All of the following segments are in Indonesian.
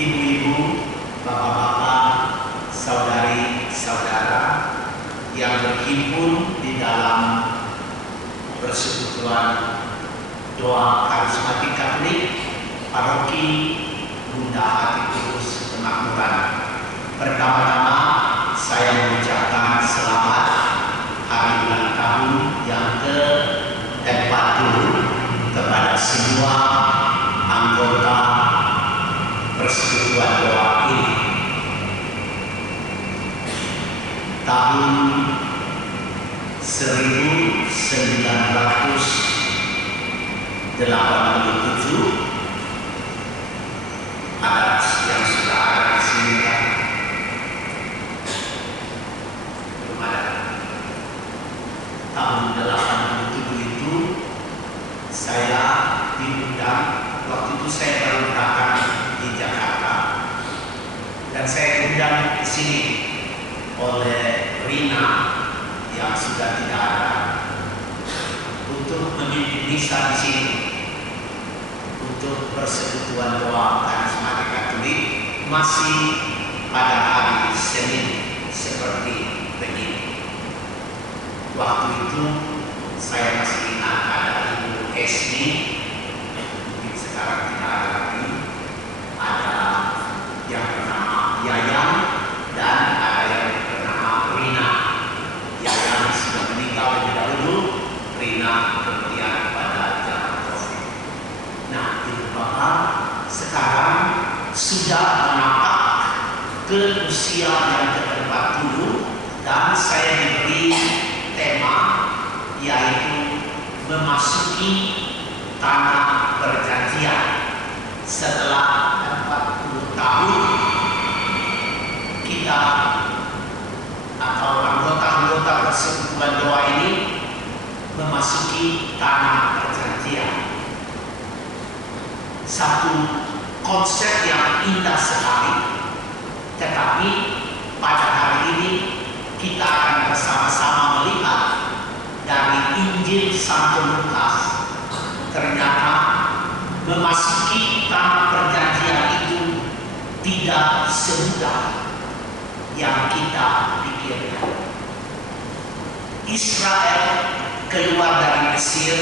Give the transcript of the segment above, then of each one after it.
ibu-ibu, bapak-bapak, saudari-saudara yang berhimpun di dalam persekutuan doa karismatik Katolik Paroki Bunda Hati Kudus Kemakmuran. Pertama-tama saya mengucapkan selamat hari ulang tahun yang ke-40 kepada semua anggota persekutuan doa ini. Tahun 1987 ada yang sudah ada di sini kan? Belum ada. Tahun 87 itu saya diundang, waktu itu saya baru datang di Jakarta dan saya diundang di sini oleh Rina yang sudah tidak ada untuk memimpin misa di sini untuk persekutuan doa karismatik Katolik masih pada hari Senin seperti begini. Waktu itu saya masih ingat ada Ibu Esmi, mungkin sekarang tidak ada lagi, ada yang bernama Yayang dan ada yang bernama Rina. Yayang sudah meninggal lebih dahulu, Rina kemudian pada zaman COVID. Nah, ibu bapak sekarang sudah menapak ke usia yang ke-40 dan saya diberi tema yaitu memasuki tanah perjanjian. Setelah 40 tahun kita atau anggota-anggota persekutuan doa ini memasuki tanah perjanjian. Satu konsep yang indah sekali, tetapi pada hari ini kita akan bersama-sama melihat dari Injil Santo Lukas. Ternyata memasuki tanah perjanjian itu tidak semudah yang kita pikirkan. Israel keluar dari Mesir,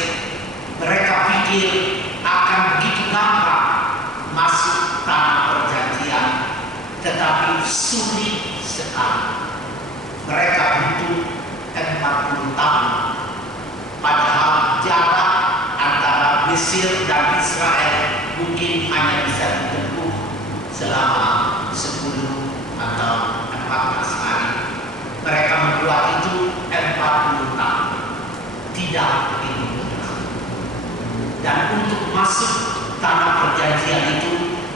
mereka pikir akan begitu gampang masuk tanah perjanjian, tetapi sulit sekali. Mereka butuh 40 tahun, padahal jarak antara Mesir dan Israel mungkin hanya bisa ditempuh selama 10 atau 14 hari. Mereka membuat itu 40 tahun. Tidak begitu mudah. Dan untuk masuk tanah perjanjian itu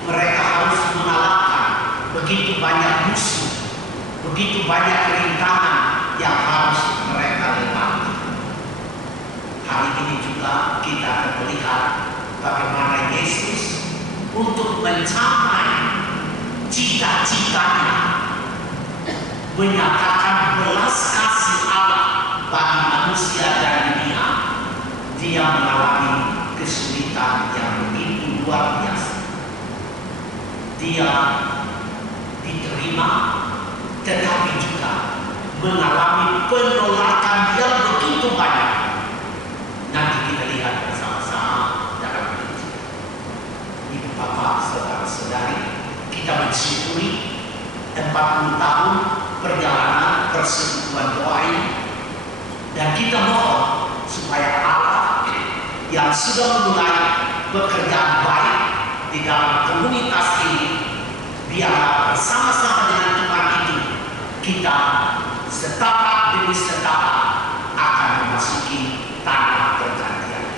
mereka harus mengalahkan begitu banyak musuh, begitu banyak rintangan yang harus mereka lewati. Hari ini juga kita akan melihat bagaimana Yesus untuk mencapai cita-citanya, menyatakan belas kasih Allah bagi manusia dan dunia, dia mengalami kesulitan yang begitu luar biasa. Dia diterima, tetapi juga mengalami penolakan yang begitu banyak. Nanti kita lihat bersama-sama dalam Injil. Ibu bapak, saudara-saudari, kita mensyukuri 40 tahun perjalanan persekutuan doa ini, dan kita mohon supaya Allah yang sudah memulai pekerjaan baik di dalam komunitas ini, biarlah bersama-sama dengan Tuhan itu kita setapak demi setapak akan memasuki tanah perjanjian.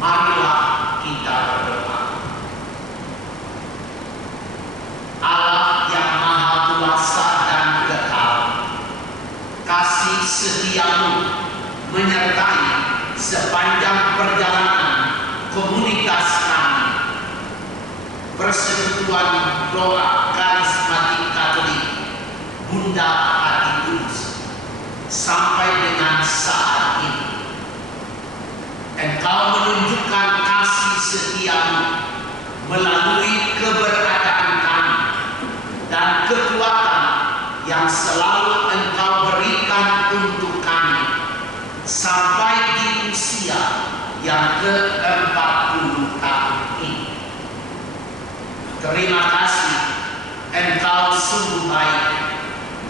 Marilah kita berdoa. Allah yang maha kuasa dan kekal, kasih setiamu menyertai sepanjang perjalanan komunitas kami, persekutuan doa karismatik Katolik Bunda Hati Kudus, sampai dengan saat ini. Engkau menunjukkan kasih setiamu melalui keberadaan kami selalu Engkau berikan untuk kami sampai di usia yang ke-40 tahun ini. Terima kasih, Engkau sungguh baik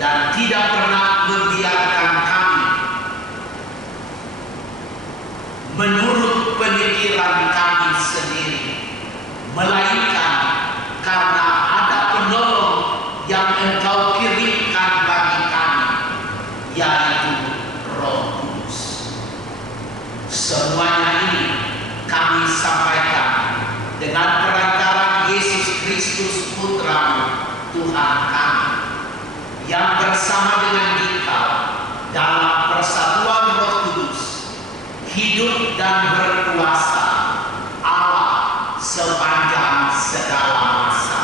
dan tidak pernah membiarkan kami menurut pemikiran kami sendiri, melainkan karena ada penolong yang Engkau kirimkan bagi kami, yaitu Roh Kudus. Semuanya ini kami sampaikan dengan perantara Yesus Kristus Putra-Mu, Tuhan kami, yang bersama dengan Dikau dalam persatuan Roh Kudus hidup dan berkuasa Allah sepanjang segala masa.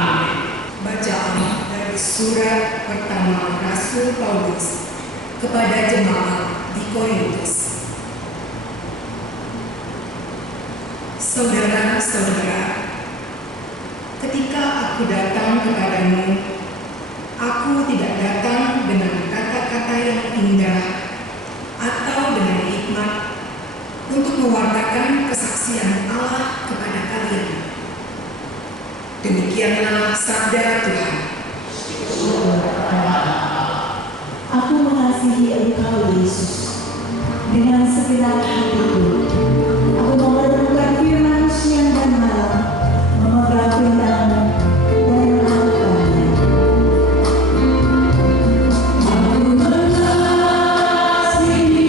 Amin. Bacaan dari surat pertama Rasul Paulus kepada jemaat di Korintus. Saudara-saudara, ketika aku datang kepadamu, aku tidak datang dengan kata-kata yang indah atau dengan hikmat untuk mewartakan kesaksian Allah kepada kalian. Demikianlah sabda Tuhan. Aku mengasihi Engkau, Yesus. Dengan segenap hatiku, aku memerlukan firman siang dan malam, memegang firman-Mu dan melakukannya. Aku mengasihi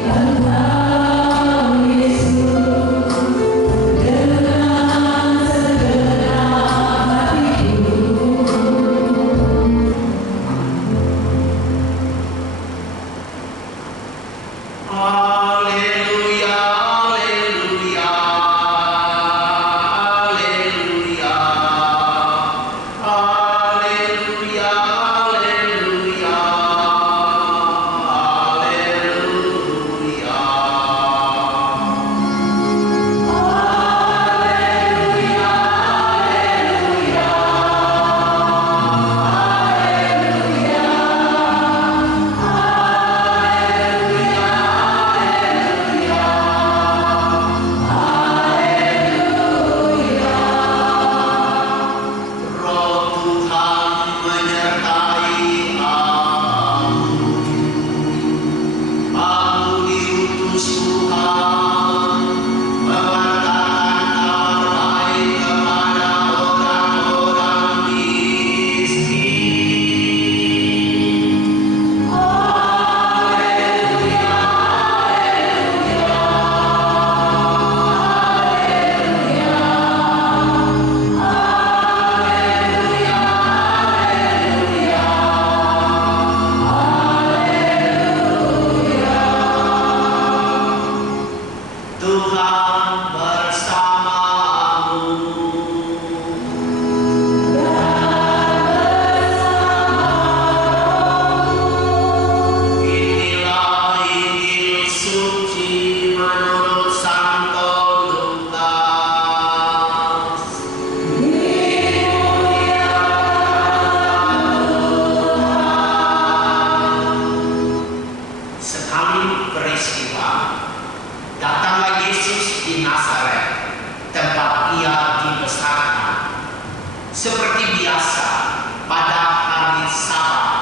Engkau, Yesus, dengan segenap hatiku. Haleluya, haleluya, haleluya, haleluya, haleluya, Roh Tuhan menyertai aku. Aku diutus Tuhan mewartakan kabar baik kepada orang-orang miskin. Haleluya, Tuhan bersamamu. Inilah Injil suci menurut Santo Lukas. Sekali peristiwa, datanglah Yesus di Nazaret, tempat ia dibesarkan. Seperti biasa, pada hari Sabat,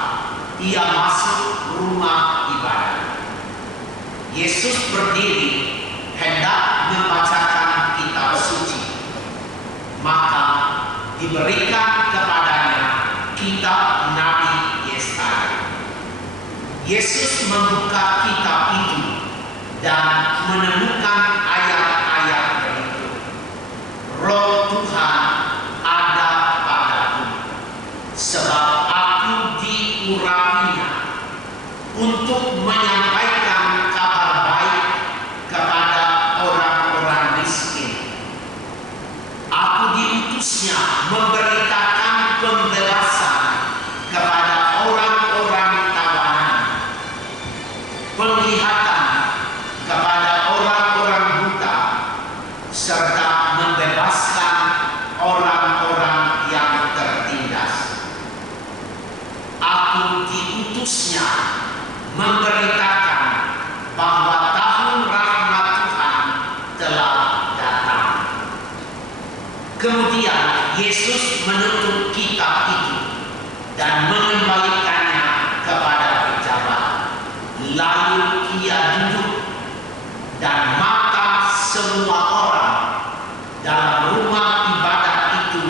ia masuk rumah ibadah. Yesus berdiri, hendak membacakan kitab suci. Maka diberikan kepadanya kitab Nabi Yesaya. Yesus membuka kitab itu dan menemukan ayat-ayat berikut. Roh Tuhan ada padaku, sebab aku diurapinya untuk menyampaikan kabar baik kepada orang-orang miskin. Aku diutusnya memberitakan pembebasan kepada orang-orang tawanan, penglihatan kepada orang-orang buta, serta membebaskan orang-orang yang tertindas. Kemudian Yesus menutup kitab itu dan mengembalikannya kepada pejabat. Lalu ia duduk dan mata semua orang dalam rumah ibadat itu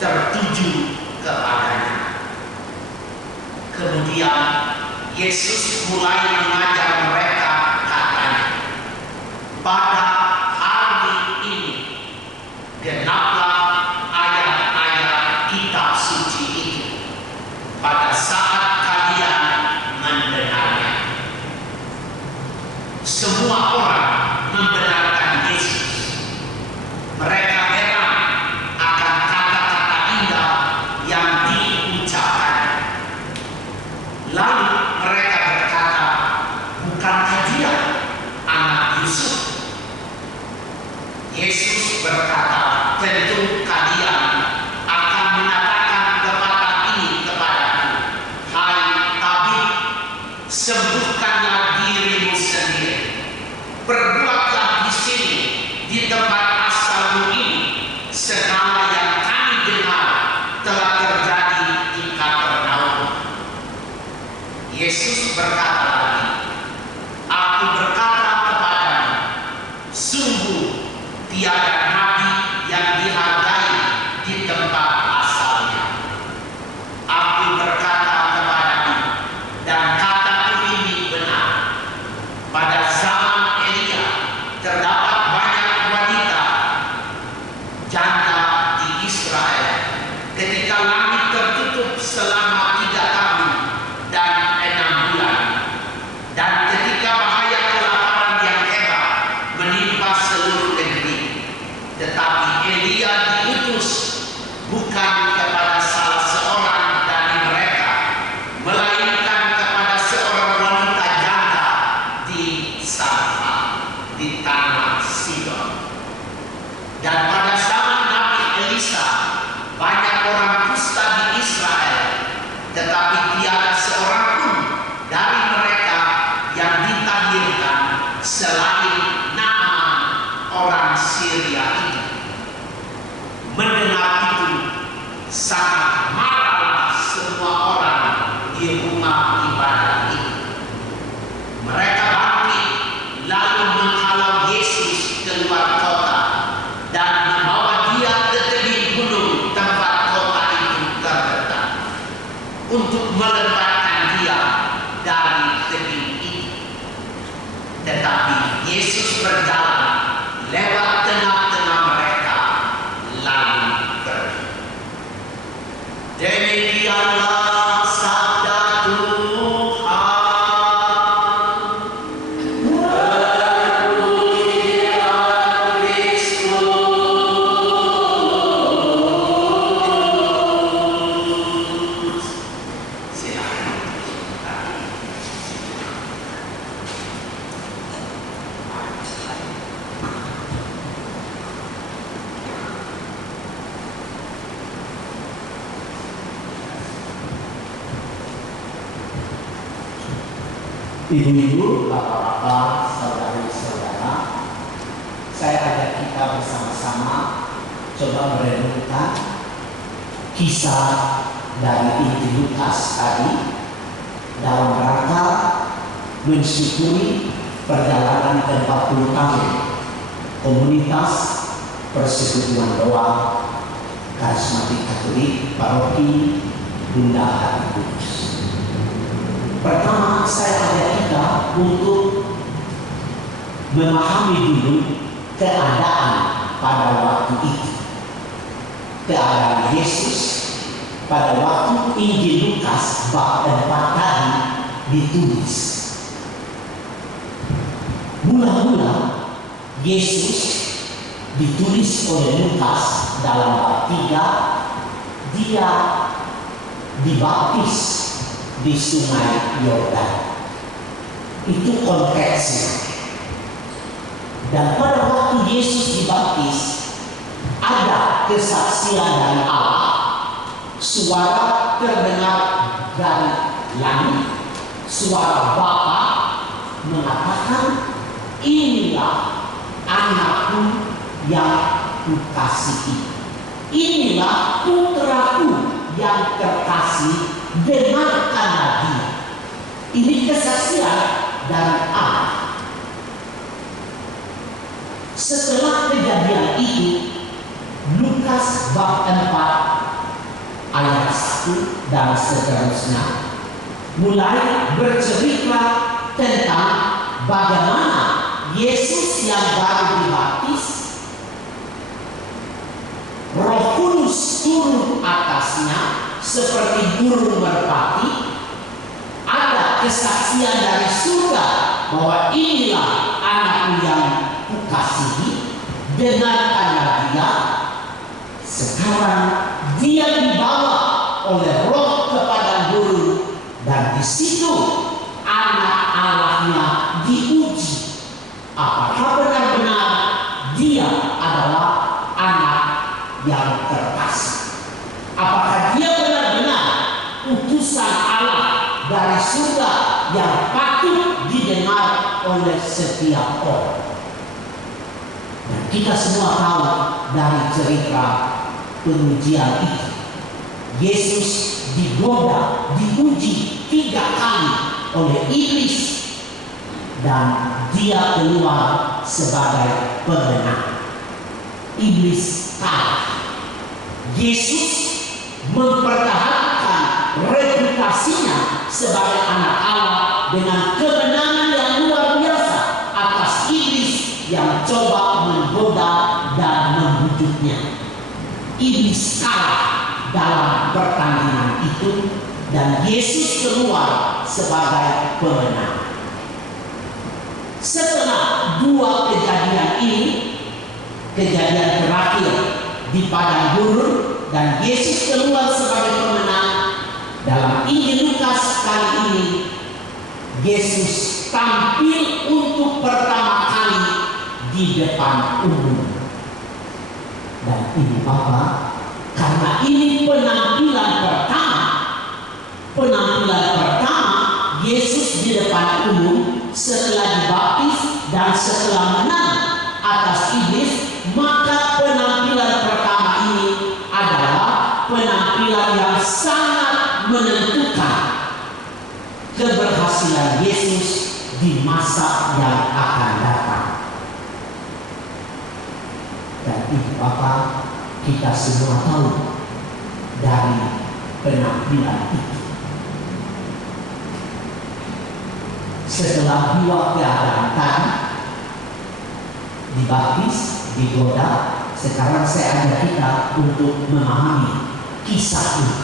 tertuju kepadanya. Kemudian Yesus mulai mengajar mereka, katanya, pada hari ini genaplah ayat-ayat kitab suci itu pada saat kalian mendengarnya. Semua orang membenarkan Yesus. Mereka heran akan kata-kata indah yang diucapkan. Lalu mereka berkata, bukankah dia anak Yusuf? Yesus berkata, tentu kalian akan mengatakan pepatah ini kepadaku, hai tabib, sembuhkanlah dirimu sendiri. Perbuatlah di sini, di tempat asalmu ini, segala yang kami dengar telah terjadi di Kapernaum. Yesus berkata lagi, aku berkata kepadamu, sungguh tiada nabi yang dihargai di tempat asalnya. Aku berkata kepadamu, dan kataku ini benar, pada zaman Elia terdapat banyak wanita janda di Israel ketika langit tertutup selama 3 tahun dan 6 bulan, dan ketika bahaya kelaparan yang hebat menimpa seluruh negeri. Tetapi Elia diutus bukan kepada salah seorang dari mereka, melainkan kepada seorang wanita janda di Sarfat, di tanah Sidon. Dan pada zaman Nabi Elisa, banyak orang kusta di Israel, tetapi tiada seorang pun dari mereka yang ditahirkan selain Naaman orang Syria itu. Mendengar itu, sangat marahlah semua orang di rumah ibadat itu. Mereka bangkit lalu menghalau Yesus keluar kota dan membawa dia ke tebing gunung tempat kota itu terletak untuk melemparkan dia dari tebing itu. Tetapi Yesus berjalan lewat tengah-tengah mereka lalu pergi. Demikianlah sabda Tuhan. Ibu-ibu, bapak-bapak, saudari-saudara, saya ajak kita bersama-sama coba merenungkan kisah dari Injil Lukas tadi dalam rangka mensyukuri perjalanan ke-40 tahun komunitas Persekutuan Doa Karismatik Katolik Paroki Bunda Hati Kudus. Pertama, saya ajak kita untuk memahami dulu keadaan pada waktu itu. Keadaan Yesus pada waktu Injil Lukas bab 4 tadi ditulis. Mula-mula Yesus ditulis oleh Lukas dalam bab 3, dia dibaptis di Sungai Yordan. Itu konteksnya. Dan pada waktu Yesus dibaptis, ada kesaksian dari Allah. Suara terdengar dari langit. Suara Bapa mengatakan, inilah anakku yang kukasihi. inilah putraku yang terkasih, dengarkanlah dia. Ini kesaksian dari Allah. Setelah kejadian itu, Lukas bab 4 ayat 1 dan seterusnya mulai bercerita tentang bagaimana Yesus yang baru dibaptis, Roh Kudus turun atasnya seperti burung merpati. Ada kesaksian dari surga bahwa inilah anakku yang kukasihi, dengarkanlah dia. Sekarang dia dibawa oleh Roh ke padang gurun, dan di situ anak Allahnya diuji. Apakah benar-benar dia adalah anak yang terkasih? Apakah dia benar-benar utusan Allah dari surga yang patut didengar oleh setiap orang? Dan kita semua tahu dari cerita pengujian itu, Yesus digoda, diuji 3 kali oleh iblis, dan dia keluar sebagai pemenang. Iblis kalah. Yesus mempertahankan reputasinya sebagai anak Allah dengan kemenangan yang luar biasa atas iblis yang coba menggoda dan membujuknya. Iblis kalah dalam pertandingan itu, dan Yesus keluar sebagai pemenang. Setelah 2 kejadian ini, kejadian terakhir di padang gurun dan Yesus keluar sebagai pemenang, dalam Injil Lukas kali ini Yesus tampil untuk pertama kali di depan umum. Dan ini apa? Karena ini penampilan pertama Yesus di depan umum setelah dibaptis dan setelah menang atas iblis. Maka penampilan pertama ini adalah penampilan yang sangat menentukan keberhasilan Yesus di masa yang akan datang. Dan itu apa? Kita semua tahu dari penampilan itu. Setelah 2 keadaan tadi, dibaptis, digoda, sekarang saya ajak kita untuk memahami kisah ini.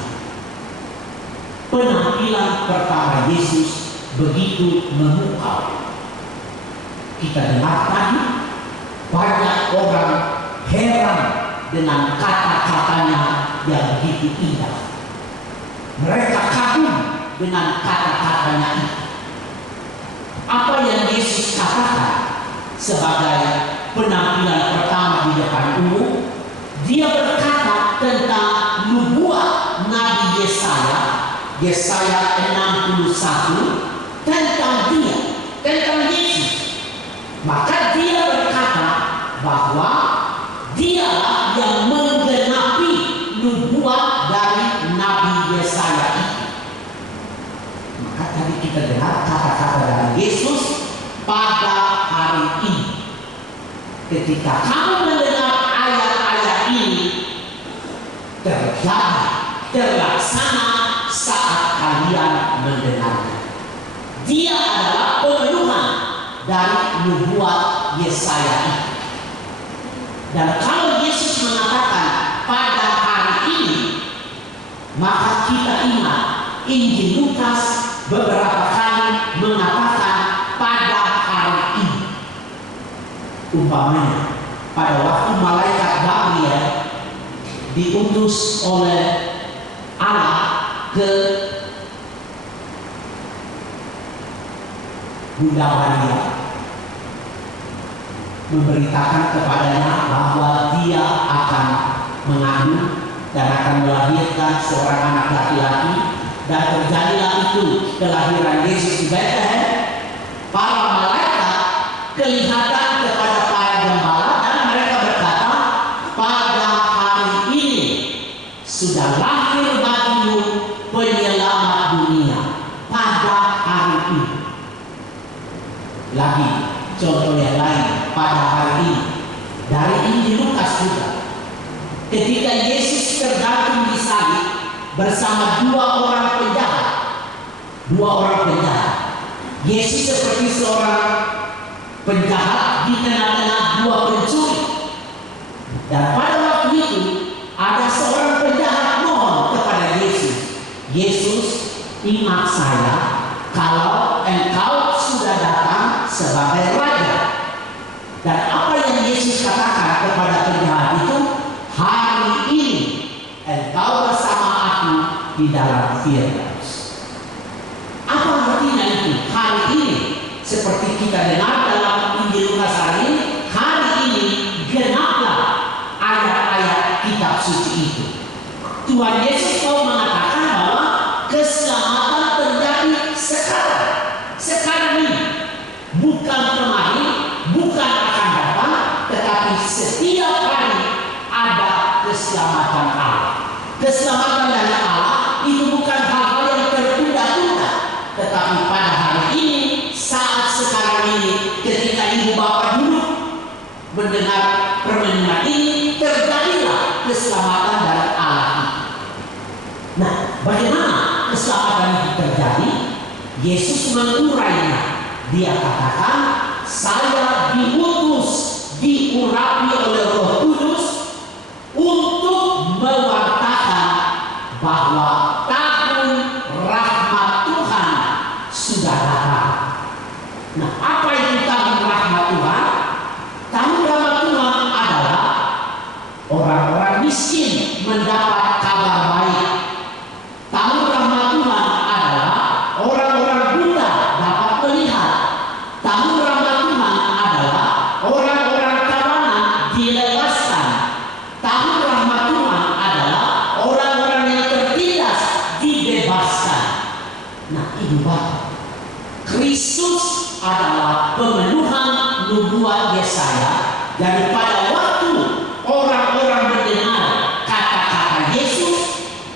Penampilan pertama Yesus begitu memukau. Kita dengar tadi, banyak orang heran dengan kata-katanya yang begitu indah. Mereka kagum dengan kata-katanya itu. Apa yang Yesus katakan sebagai penampilan pertama di depan umum? Dia berkata tentang nubuat Nabi Yesaya 61 tentang dia, tentang Yesus. Maka dia berkata bahwa dialah yang menggenapi nubuat dari Nabi Yesaya itu. Maka tadi kita dengar kata-kata dari Yesus, pada hari ini. Ketika kamu mendengar ayat-ayat ini, terjadi, terlaksana saat kalian mendengarnya. Dia adalah pemenuhan dari nubuat Yesaya itu. Dan kalau Yesus mengatakan pada hari ini, maka kita ingat Injil Lukas beberapa kali mengatakan pada hari ini. Umpamanya pada waktu malaikat Gabriel diutus oleh Allah ke Bunda Maria, memberitakan kepadanya bahwa dia akan mengandung dan akan melahirkan seorang anak laki-laki, dan terjadilah itu kelahiran Yesus di Bethlehem. Para malaikat kelihatan kepada para gembala dan mereka berkata, pada hari ini sudah lahir bagimu penyelamat dunia pada hari ini. Lagi contoh yang lain pada hari ini dari Injil Lukas juga. Ketika Yesus tergantung di salib bersama dua orang penjahat. Yesus seperti seorang penjahat di tengah-tengah dua pencuri. Dan pada waktu itu ada seorang penjahat mohon kepada Yesus, "Yesus, ingat saya kalau engkau sudah datang sebagai raja." Dan apa yang Yesus katakan kepada penjahat itu, "Hari ini engkau bersama aku di dalam Firdaus." Apa artinya itu? Hari ini, seperti kita dengar dalam Injil Lukas hari ini, hari ini genaplah ayat-ayat kitab suci itu. Tuhan Yesus mau mengatakan bahwa keselamatan terjadi sekarang ini, bukan kemarin, bukan akan datang, tetapi setiap hari ada keselamatan Allah. Keselamatan dari Allah itu bukan hal-hal yang tertunda-tunda, tetapi pada hari ini, saat sekarang ini, ketika ibu bapak duduk mendengar permenungan ini, terjadilah keselamatan dari Allah itu. Nah, bagaimana keselamatan itu terjadi? Yesus mengurainya. Dia katakan, "Saya diutus, diurapi oleh Roh Kudus untuk mewartakan bahwa tahun rahmat Tuhan sudah datang." Nah, apa itu tahun rahmat Tuhan? Tahun rahmat Tuhan adalah orang-orang miskin mendapat kabar baik. Tahun rahmat Tuhan adalah orang-orang buta dapat melihat. Tahun rahmat Tuhan adalah orang-orang tawanan dilepaskan. Tahun rahmat Tuhan adalah orang-orang yang tertindas dibebaskan. Nah, ibu bapak, Kristus adalah pemenuhan nubuat Yesaya. Dan pada waktu orang-orang mendengar kata-kata Yesus,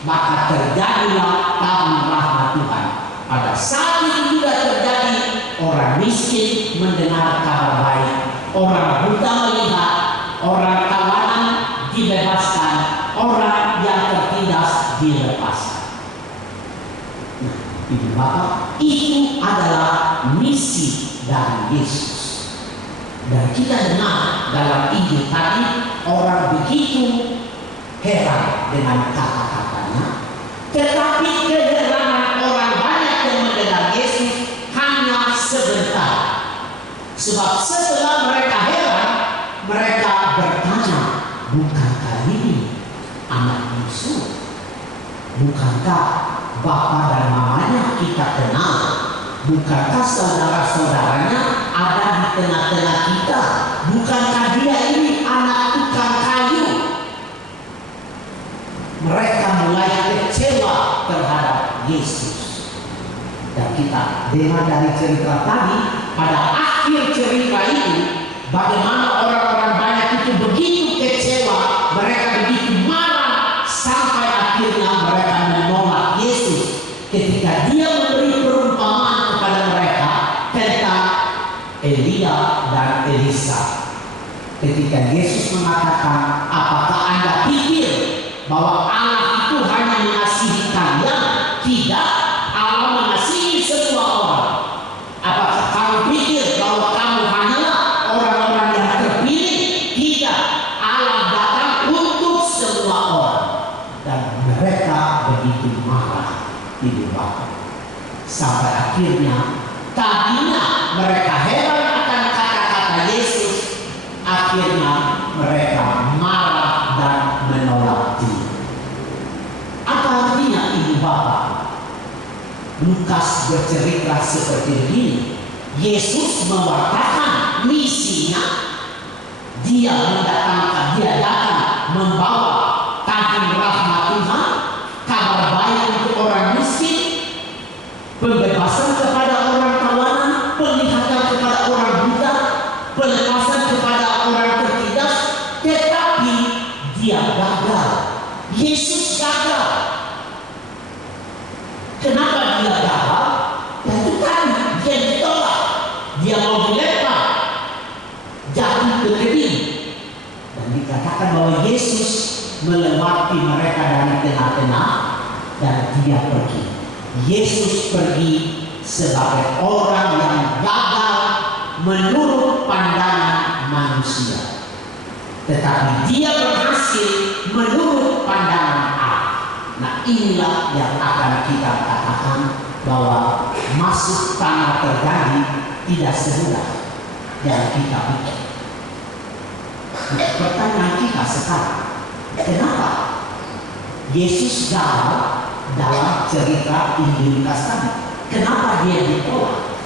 maka terjadilah tahun rahmat Tuhan. Pada saat itu juga terjadi, orang miskin mendengar kabar baik, orang buta melihat, orang tawanan dibebaskan, orang yang tertindas dilepaskan. Nah, ibu bapak, itu adalah misi dari Yesus. Dan kita dengar dalam Injil tadi, orang begitu heran dengan kata-katanya, tetapi keheranan orang banyak yang mendengar Yesus hanya sebentar. Sebab setelah mereka heran, mereka bertanya, "Bukankah ini anak Yusuf? Bukankah bapa dan mamanya kita kenal? Bukankah saudara-saudaranya ada di tengah-tengah kita? Bukankah dia ini anak tukang kayu?" Mereka mulai kecewa terhadap Yesus. Dan kita dengar dari cerita tadi, pada akhir cerita itu, bagaimana orang-orang banyak itu begitu kecewa, mereka begitu marah, sampai akhirnya mereka menolak Yesus ketika dia memberi perumpamaan kepada mereka tentang Elia dan Elisa. Ketika Yesus mengatakan, "Apakah Anda pikir bahwa Allah itu hanya mengasihi kalian?" Tidak, Allah mengasihi semua orang. Apakah kamu pikir bahwa kamu hanyalah orang-orang yang terpilih? Tidak, Allah datang untuk semua orang. Dan mereka begitu marah, ibu bapak, sampai akhirnya tadinya mereka heran akan kata-kata Yesus, akhirnya mereka marah dan menolak dia. Apa artinya ibu bapak? Lukas bercerita seperti ini. Yesus mewartakan misinya. Dia datang membawa tahun rahmat Tuhan, kabar baik untuk orang miskin, pembebasan kepada orang tawanan, penglihatan kepada orang buta, pelepasan kepada orang tertindas. Tetapi dia gagal. Yesus gagal. Kenapa dia gagal? Itu kan dia ditolak, dia mau dilempar jatuh ke tebing, dan dikatakan bahwa Yesus melewati mereka dari tengah-tengah dan dia pergi. Yesus pergi sebagai orang yang gagal menurut pandangan manusia, tetapi dia berhasil menurut pandangan Allah. Nah, inilah yang akan kita katakan bahwa masuk tanah terjadi tidak semudah yang kita pikir. Nah, pertanyaan kita sekarang, kenapa Yesus gagal dalam cerita Injil Lukas tadi? Kenapa dia ditolak?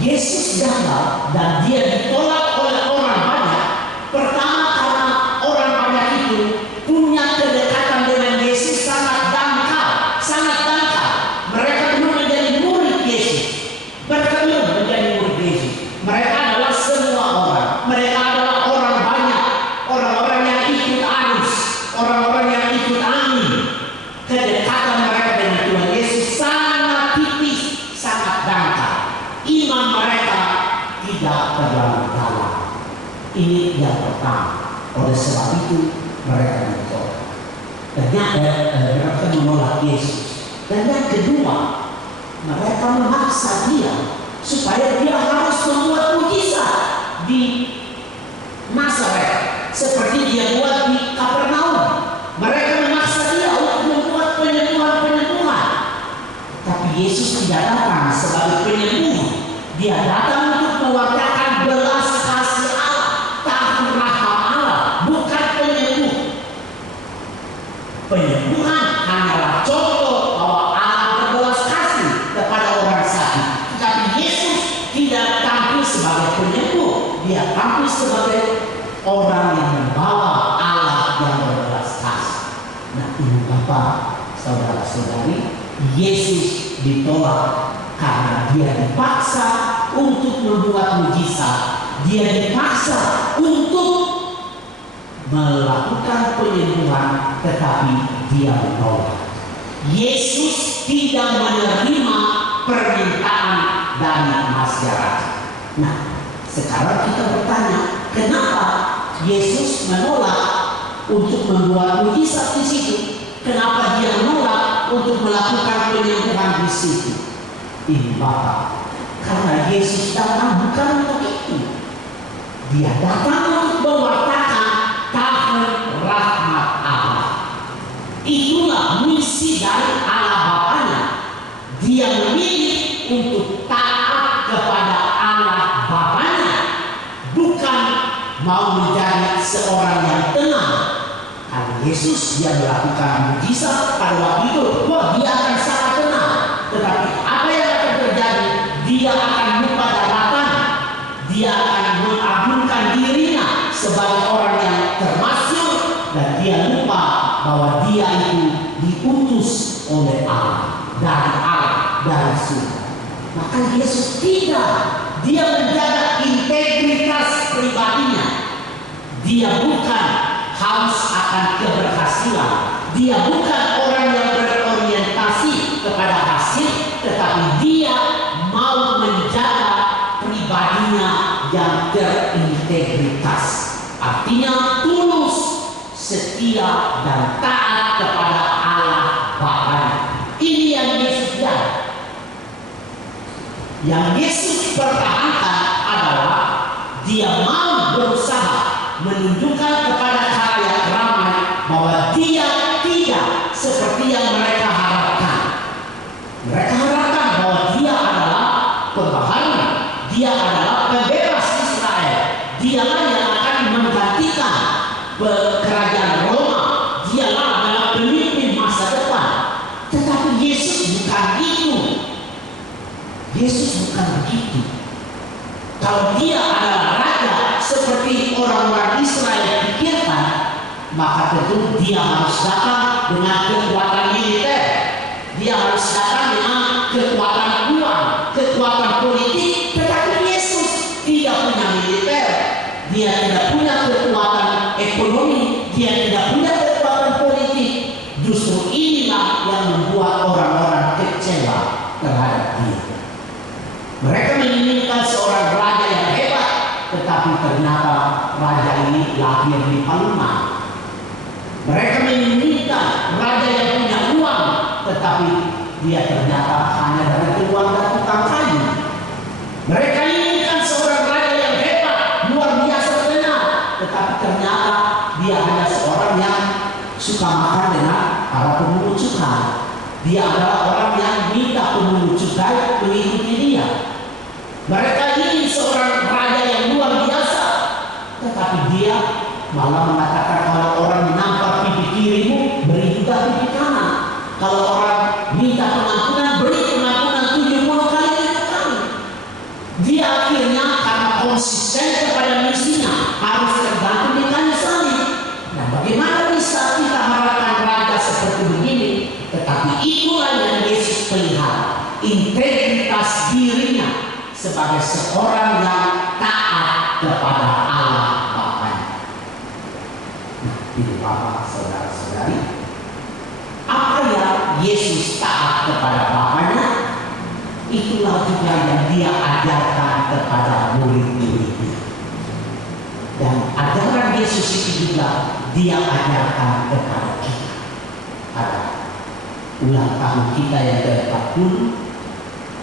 Yesus gagal dan dia ditolak oleh orang banyak. Pertama, karena orang banyak itu punya kedekatan dengan Yesus sangat dangkal, sangat dangkal. Mereka belum menjadi murid Yesus. Mereka belum menjadi murid Yesus. Mereka adalah semua orang. Mereka adalah orang banyak, orang-orang yang ikut arus, orang-orang yang ikut angin. Kedekatan mereka dengan Tuhan Yesus sangat tipis, sangat dangkal. Iman mereka tidak terlalu dalam. Ini yang pertama. Oleh sebab itu mereka ditolak. Mereka menolak Yesus. Dan yang kedua, mereka memaksa dia supaya dia harus membuat mujizat di Nazaret seperti dia buat di Kapernaum. Mereka memaksa dia untuk membuat penyembuhan-penyembuhan. Tapi Yesus tidak datang sebagai penyembuh. Dia datang untuk mewartakan belas kasih Allah, tahun rahmat Allah, bukan penyembuh. Penyembuhan hanyalah contoh bahwa Allah berbelas kasih kepada orang sakit. Tetapi Yesus tidak tampil sebagai penyembuh. Dia tampil sebagai orang yang membawa Allah yang berbelas kasih. Nah, ini Bapak, saudara-saudari, Yesus ditolak karena dia dipaksa untuk membuat mujizat. Dia dipaksa untuk melakukan penyembuhan, tetapi dia menolak. Yesus tidak menerima permintaan dari masyarakat. Nah, sekarang kita bertanya, kenapa Yesus menolak untuk membuat mujizat di situ? Kenapa dia menolak untuk melakukan penyembuhan di situ? Ini Bapak, karena Yesus datang bukan untuk itu. Dia datang untuk mewartakan tahun rahmat Allah. Itulah misi dari Allah Bapanya. Dia memilih untuk taat kepada Allah Bapanya, bukan mau menjadi seorang yang tenang. Karena Yesus dia melakukan mujizat pada waktu itu, wah, dia akan sangat tenang. Tetapi apa yang akan terjadi? Dia akan lupa daratan. Dia akan mengagungkan dirinya sebagai orang yang termasyhur, dan dia lupa bahwa dia itu diutus oleh Allah, dari surga. Maka Yesus tidak, dia menjaga integritas pribadinya. Dia bukan haus akan keberhasilan. Dia bukan orang yang berorientasi kepada hasil, tetapi dia mau menjaga pribadinya yang terintegritas. Artinya tulus, setia, dan taat kepada Allah Bapanya. Ini yang Yesus jaga. Yang Yesus pertahankan adalah dia mau berusaha menunjukkan kepada khalayak ramai bahwa dia tidak seperti yang mereka harapkan. Mereka harapkan bahwa dia adalah pembaharu, dia adalah pembebas Israel, dialah yang akan menggantikan kerajaan Roma, dialah adalah pemimpin masa depan. Tetapi Yesus bukan itu. Yesus bukan begitu. Kalau dia adalah raja seperti orang-orang Israel pikirkan, maka tentu dia harus datang dengan kekuatan militer. Dia harus datang dengan kekuatan uang, kekuatan politik. Tetapi Yesus tidak punya militer, dia tidak punya kekuatan ekonomi, dia tidak punya kekuatan politik, hadir di Palma. Mereka menginginkan raja yang punya uang, tetapi dia ternyata hanya dari keluarga tukang kayu. Mereka inginkan seorang raja yang hebat, luar biasa benar, tetapi ternyata dia hanya seorang yang suka makan dengan para pemungut cukai. Dia adalah orang yang minta pemungut cukai mengikuti dia. Mereka ingin seorang raja yang luar biasa, tetapi dia malah mengatakan kalau orang menampar pipi kirimu, beri juga pipi kanan. Kalau orang minta pengampunan, beri pengampunan 70 kali lipat kali. Dia akhirnya karena konsisten kepada misinya harus tergantung di kayu salib. Nah, bagaimana bisa kita harapkan raja seperti begini? Tetapi itulah yang Yesus pelihara, integritas dirinya sebagai seorang yang taat kepada Allah Bapanya. Nah, ibu bapak, saudara-saudari, apa yang Yesus taat kepada Bapanya, itulah juga yang dia ajarkan kepada murid-muridnya. Dan ajaran Yesus itu juga dia ajarkan kepada kita. Pada ulang tahun kita yang ke-40,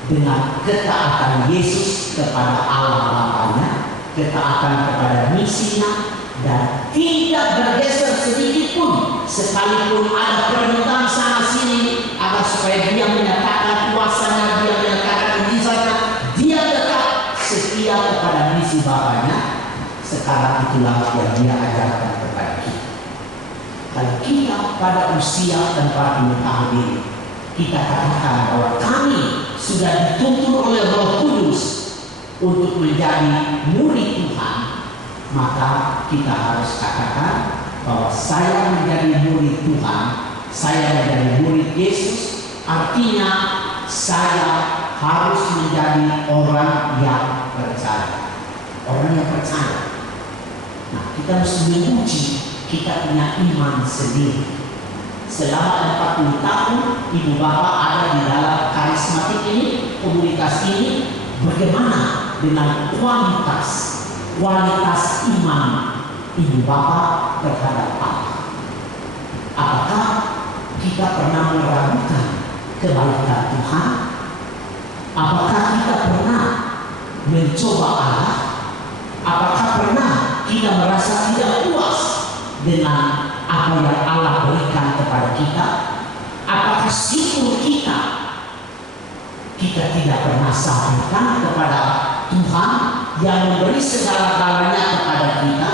dengan ketaatan Yesus kepada Allah Bapanya, ketaatan kepada misinya, dan tidak bergeser sedikit pun, sekalipun ada permintaan sana sini agar supaya dia menyatakan kuasanya, dia menyatakan mujizatnya, dia tetap setia kepada misi Bapanya. Sekarang itulah yang dia ajarkan kepada kita. Kalau kita pada usia 40 tahun ini, kita katakan bahwa kami sudah dituntun oleh Roh Kudus untuk menjadi murid Tuhan, maka kita harus katakan bahwa saya menjadi murid Tuhan, saya menjadi murid Yesus, artinya saya harus menjadi orang yang percaya. Orang yang percaya. Nah, kita mesti menguji kita punya iman sendiri. Selama 40 tahun ibu bapak ada di dalam karismatik ini, komunitas ini, bagaimana dengan kualitas iman ibu bapak terhadap Allah? Apakah kita pernah meragukan kebaikan Tuhan? Apakah kita pernah mencoba Allah? Apakah pernah kita merasa tidak puas dengan apa yang Allah berikan kepada kita? Apakah syukur kita tidak pernah sampaikan kepada Tuhan yang memberi segala-galanya kepada kita?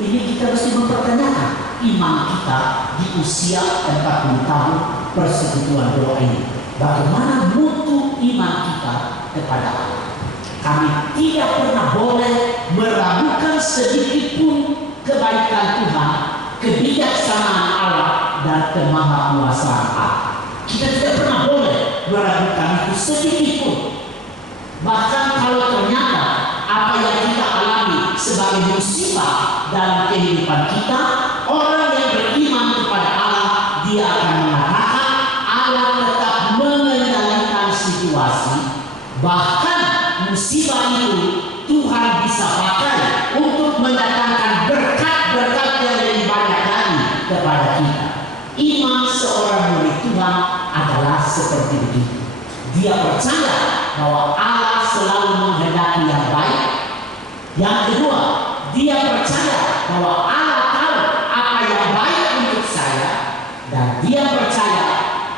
Ini kita mesti mempertanyakan iman kita di usia 40 tahun persekutuan doa ini. Bagaimana mutu iman kita kepada Allah? Kami tidak pernah boleh meragukan sedikit pun kebaikan Tuhan, kebijaksanaan Allah, dan kemahakuasaan Allah. Kita tidak pernah boleh meragukan itu sedikit pun. Bahkan kalau ternyata apa yang kita alami sebagai musibah dalam kehidupan kita, orang yang beriman kepada Allah, dia akan mengatakan Allah tetap mengendalikan situasi. Bahkan musibah itu Tuhan bisa pakai untuk mendatangkan berkat-berkat yang lebih banyak lagi kepada kita. Iman seorang murid Tuhan adalah seperti begitu. Dia percaya bahwa Allah selalu menghendaki yang baik. Yang kedua, dia percaya bahwa Allah tahu apa yang baik untuk saya, dan dia percaya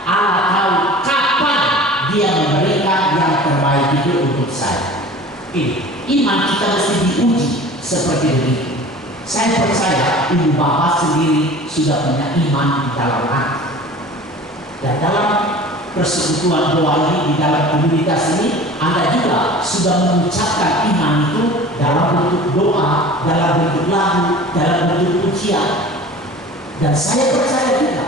Allah tahu kapan dia memberikan yang terbaik itu untuk saya. Iman kita mesti diuji seperti begitu. Saya percaya ibu bapak sendiri sudah punya iman di dalam hati. Dan dalam persekutuan doa ini, di dalam komunitas ini, Anda juga sudah mengucapkan iman itu dalam bentuk doa, dalam bentuk lagu, dalam bentuk pujian. Dan saya percaya juga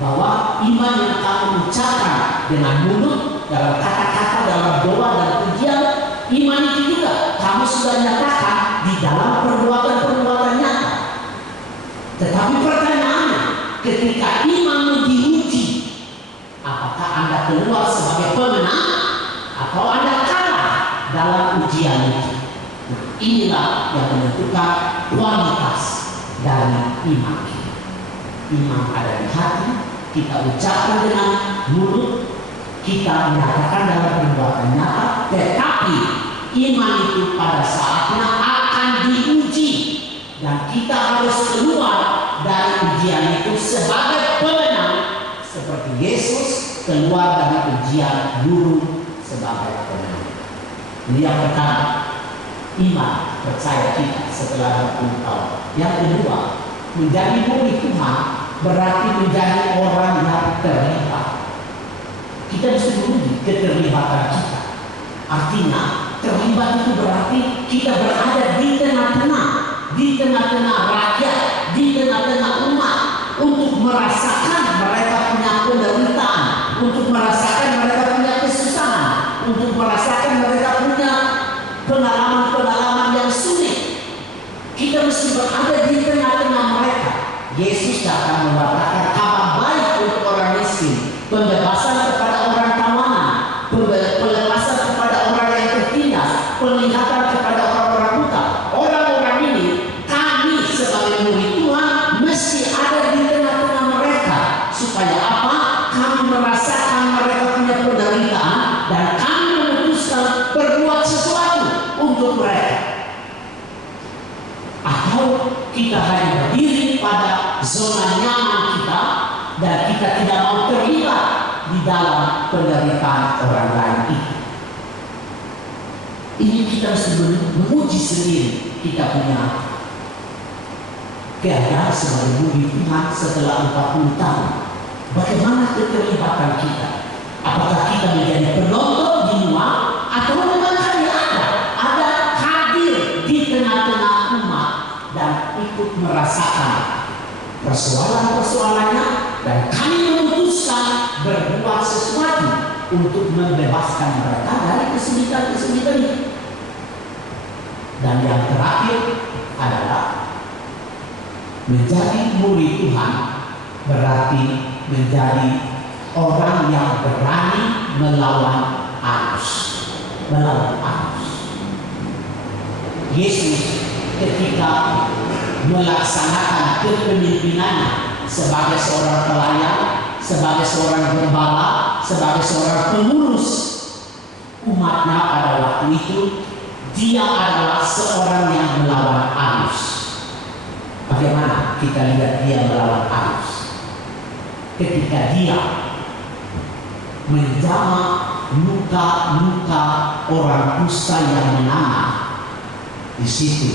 bahwa iman yang kamu ucapkan dengan mulut, dalam kata-kata, dalam doa dan pujian, iman itu juga kamu sudah nyatakan di dalam perbuatan-perbuatan nyata. Tetapi pertanyaannya, ketika imanmu diuji, apakah Anda keluar sebagai pemenang atau Anda kalah dalam ujian itu? Nah, inilah yang menentukan kualitas iman kita. Iman ada di hati, kita ucapkan dengan mulut, kita menyatakan dalam perbuatan nyata, tetapi iman itu pada saatnya akan diuji, dan kita harus keluar dari ujian itu sebagai pemenang, seperti Yesus keluar dari ujian guru sebagai pemenang. Ini yang pertama, iman percaya kita setelah 20 tahun. Yang kedua, menjadi murid Tuhan berarti menjadi orang yang terlibat. Kita mesti menguji keterlibatan kita. Artinya terlibat itu berarti kita berada di tengah-tengah rakyat, di tengah-tengah umat, untuk merasakan mereka punya penderitaan, untuk merasakan mereka punya kesusahan, untuk merasakan mereka punya pengalaman-pengalaman yang sulit. Kita mesti berada di tengah-tengah mereka. Yesus datang membawakan kabar baik untuk orang miskin, pembebasan kepada orang tawanan, pelepasan kepada orang yang tertindas, penglihatan kepada orang-orang buta. Orang-orang ini, kami sebagai murid Tuhan mesti ada di tengah-tengah mereka. Supaya apa? Kami merasakan mereka punya penderitaan, dan kami memutuskan berbuat sesuatu untuk mereka. Atau kita hanya berdiri pada zona nyaman kita, dan kita tidak mau terlibat di dalam penderitaan orang lain itu. Ini kita mesti menguji sendiri kita punya keadaan sebagai murid Tuhan setelah 40 tahun. Bagaimana keterlibatan kita? Apakah kita menjadi penonton di luar, atau memang ada hadir di tengah-tengah umat dan ikut merasakan persoalan-persoalannya, dan kami memutuskan berbuat sesuatu untuk membebaskan mereka dari kesulitan-kesulitan itu. Dan yang terakhir adalah menjadi murid Tuhan berarti menjadi orang yang berani melawan arus. Yesus ketika melaksanakan kepemimpinannya sebagai seorang pelayan, sebagai seorang gembala, sebagai seorang pengurus umatnya pada waktu itu, dia adalah seorang yang melawan arus. Bagaimana kita lihat dia melawan arus? Ketika dia menjamah luka-luka orang kusta yang menangis, di situ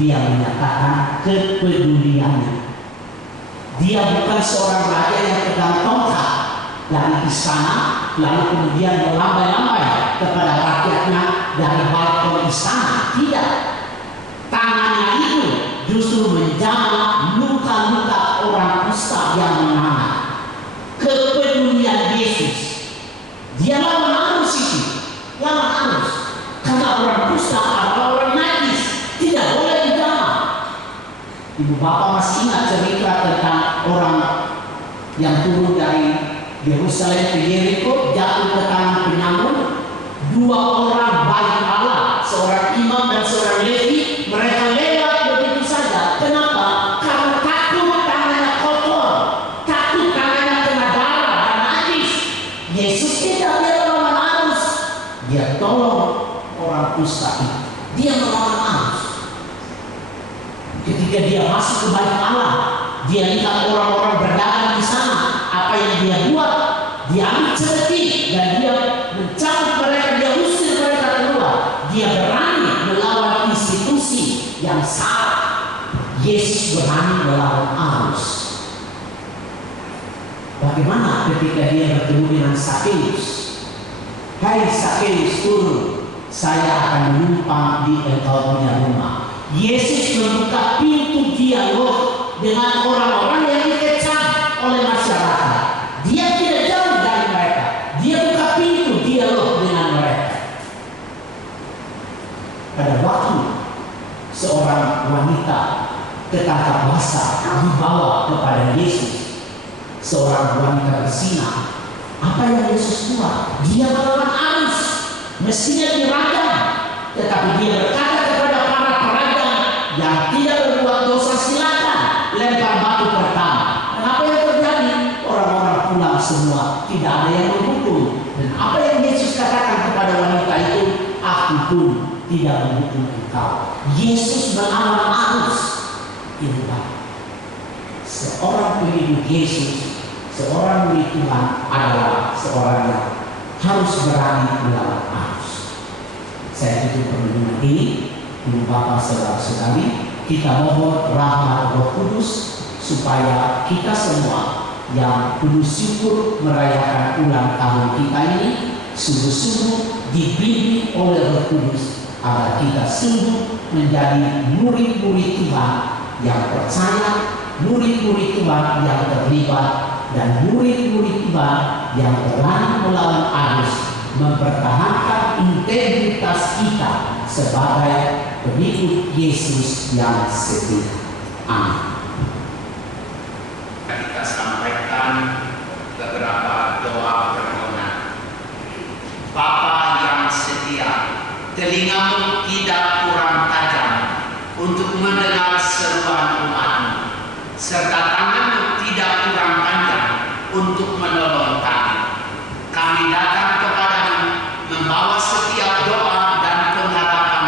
dia menyatakan kepeduliannya. Dia bukan seorang raja yang pegang tongkat dari istana lalu kemudian melambai-lambai kepada rakyatnya dari balkon istana. Tidak. Tangannya itu justru menjamah luka-luka orang kusta yang menangis. Kepedulian Yesus. Dia lawan arus itu. Lawan arus. Karena orang kusta adalah orang najis, tidak boleh dijamah. Ibu bapak masih ingat cerita tentang orang yang turun dari Yerusalem ke Yeriko, jatuh ke tangan penyamun. Dua orang balik Allah, seorang imam dan seorang Levi, mereka lewat begitu saja. Kenapa? Karena takut tangannya kotor, takut tangannya kena darah dan najis. Yesus tidak, dia melawan arus. Dia tolong orang kusta itu. Dia melawan arus. Ketika dia masuk ke bait Allah, dia lihat orang-orang berdagang di sana. Apa yang dia buat? Dia ambil celeti dan dia mencabut mereka, dia usir mereka keluar. Dia berani melawan institusi yang salah. Yesus berani melawan arus. Bagaimana ketika dia bertemu dengan Sakeus? Hai Sakeus, turun, saya akan menumpang di engkau punya rumah. Yesus membuka pintu dialog dengan orang-orang yang dikecam oleh masyarakat. Dia tidak jauh dari mereka. Dia buka pintu dialog dengan mereka. Pada waktu seorang wanita ketangkap basah dibawa kepada Yesus, seorang wanita bersinar, apa yang Yesus buat? Dia melawan arus. Mestinya dirajam, tetapi dia berkata kepada para peraja yang tidak berbuat dosa, silakan lempar semua, tidak ada yang menghukum. Dan apa yang Yesus katakan kepada wanita itu, aku pun tidak menghukum engkau. Yesus melawan arus. Itu seorang pengikut Yesus, seorang murid Tuhan adalah seorang yang harus berani melawan arus. Saya tutup perlindungan ini, Ibu Bapak Saudara-saudari, kita mohon rahmat Roh Kudus supaya kita semua yang penuh syukur merayakan ulang tahun kita ini sungguh-sungguh dibimbing oleh Roh Kudus agar kita sungguh menjadi murid-murid Tuhan yang percaya, murid-murid Tuhan yang terlibat, dan murid-murid Tuhan yang berani melawan arus, mempertahankan integritas kita sebagai pengikut Yesus yang setia. Amin. Kita sampaikan beberapa doa permohonan. Bapa yang setia, telingamu tidak kurang tajam untuk mendengar seruan umatmu, serta tanganmu tidak kurang panjang untuk menolong kami. Kami datang kepadamu membawa setiap doa dan pengharapan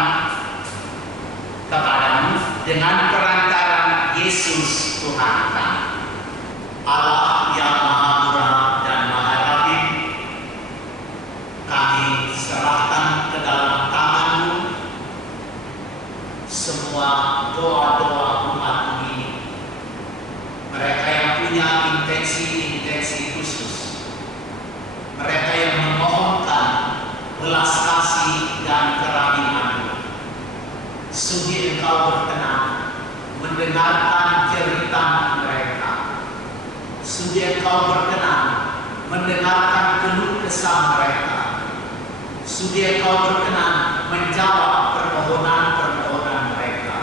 kepadamu dengan perantaran Yesus Tuhan kami. Allah yang Maha Murah dan Maha Rahim, kami serahkan ke dalam tangan-Mu semua doa-doa umat ini. Mereka yang punya intensi-intensi khusus, mereka yang memohonkan belas kasih dan kerahiman-Mu. Sungguh Engkau berkenan mendengarkan cerita mereka. Sungguh Engkau berkenan mendengarkan keluh kesah mereka. Sungguh Engkau berkenan menjawab permohonan-permohonan mereka.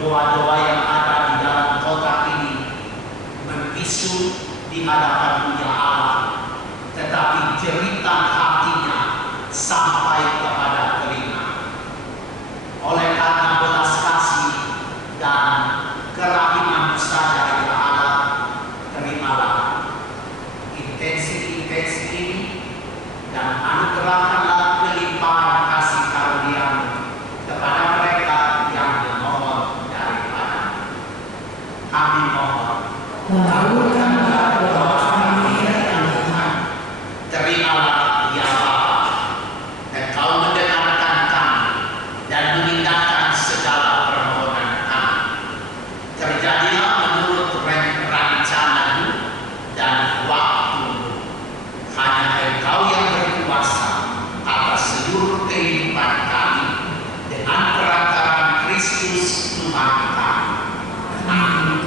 Doa-doa yang ada di dalam kotak ini membisu di hadapan Dia Allah, tetapi cerita hatinya sampai kepada telinga. Oleh karena belas kasih dan kerahiman saja, Ya Allah, terimalah intensi-intensi ini dan anugerahkanlah kelimpahan kasih karunia-Mu kepada mereka yang memohon daripada. Kami mohon, kabulkanlah doa kami ya Tuhan. Terimalah ya Bapa, Engkau mendengarkan kami dan menindakkan segala permohonan kami. Terjadilah menurut rencana-Mu dan waktu-Mu. Hanya Engkau yang berkuasa atas seluruh kehidupan kami dengan perantaran Kristus Tuhan kami. Amin.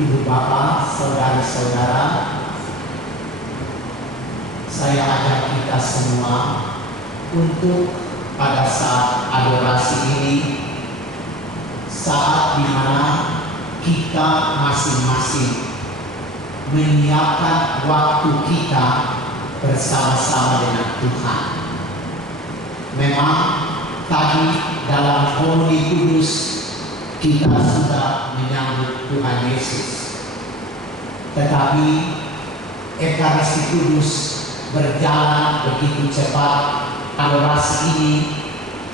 Ibu bapak, saudara-saudara, saya ajak kita semua untuk pada saat adorasi ini, saat dimana kita masing-masing menyiapkan waktu kita bersama-sama dengan Tuhan. Memang tadi dalam homili kudus kita sudah menyambut Tuhan Yesus. Tetapi Ekaristi Kudus berjalan begitu cepat. Adorasi ini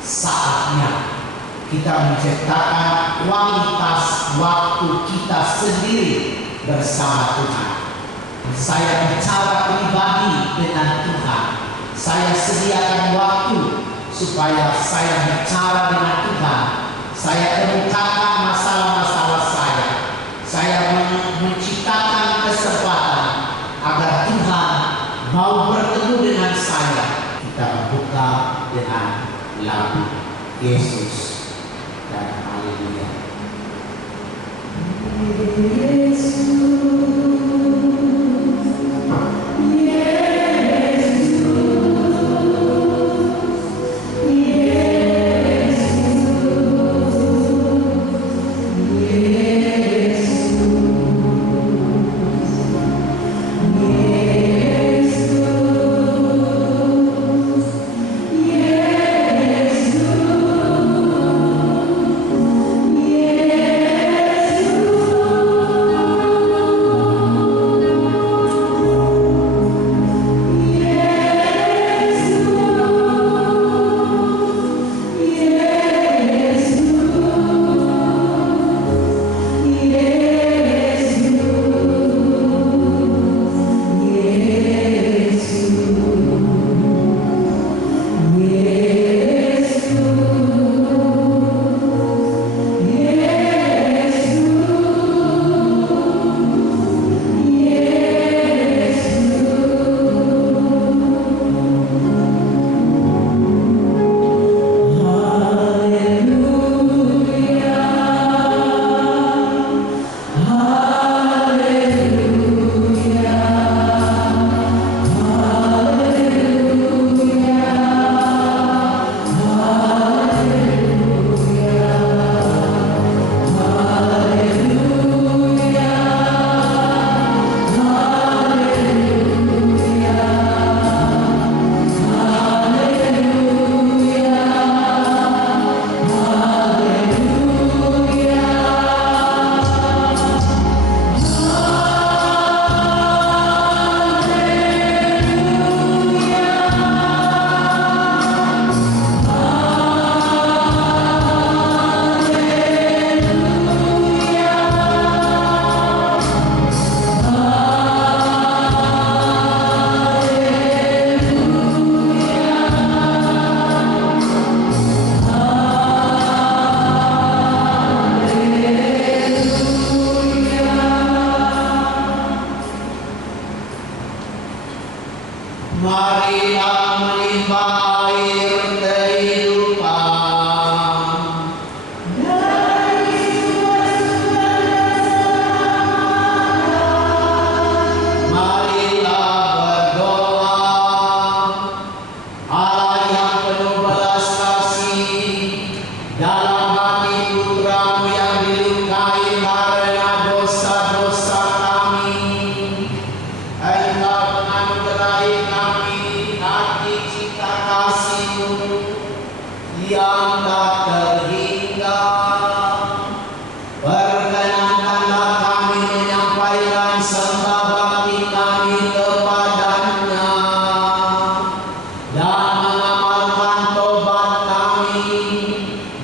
saatnya kita menciptakan kualitas waktu kita sendiri bersama Tuhan. Saya bicara pribadi dengan Tuhan. Saya sediakan waktu supaya saya bicara dengan Tuhan. Saya kemukakan masalah-masalah saya. Saya menciptakan kesempatan agar Tuhan mau bertemu dengan saya. Kita membuka dengan lagu Yesus dan Haleluya.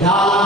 dalam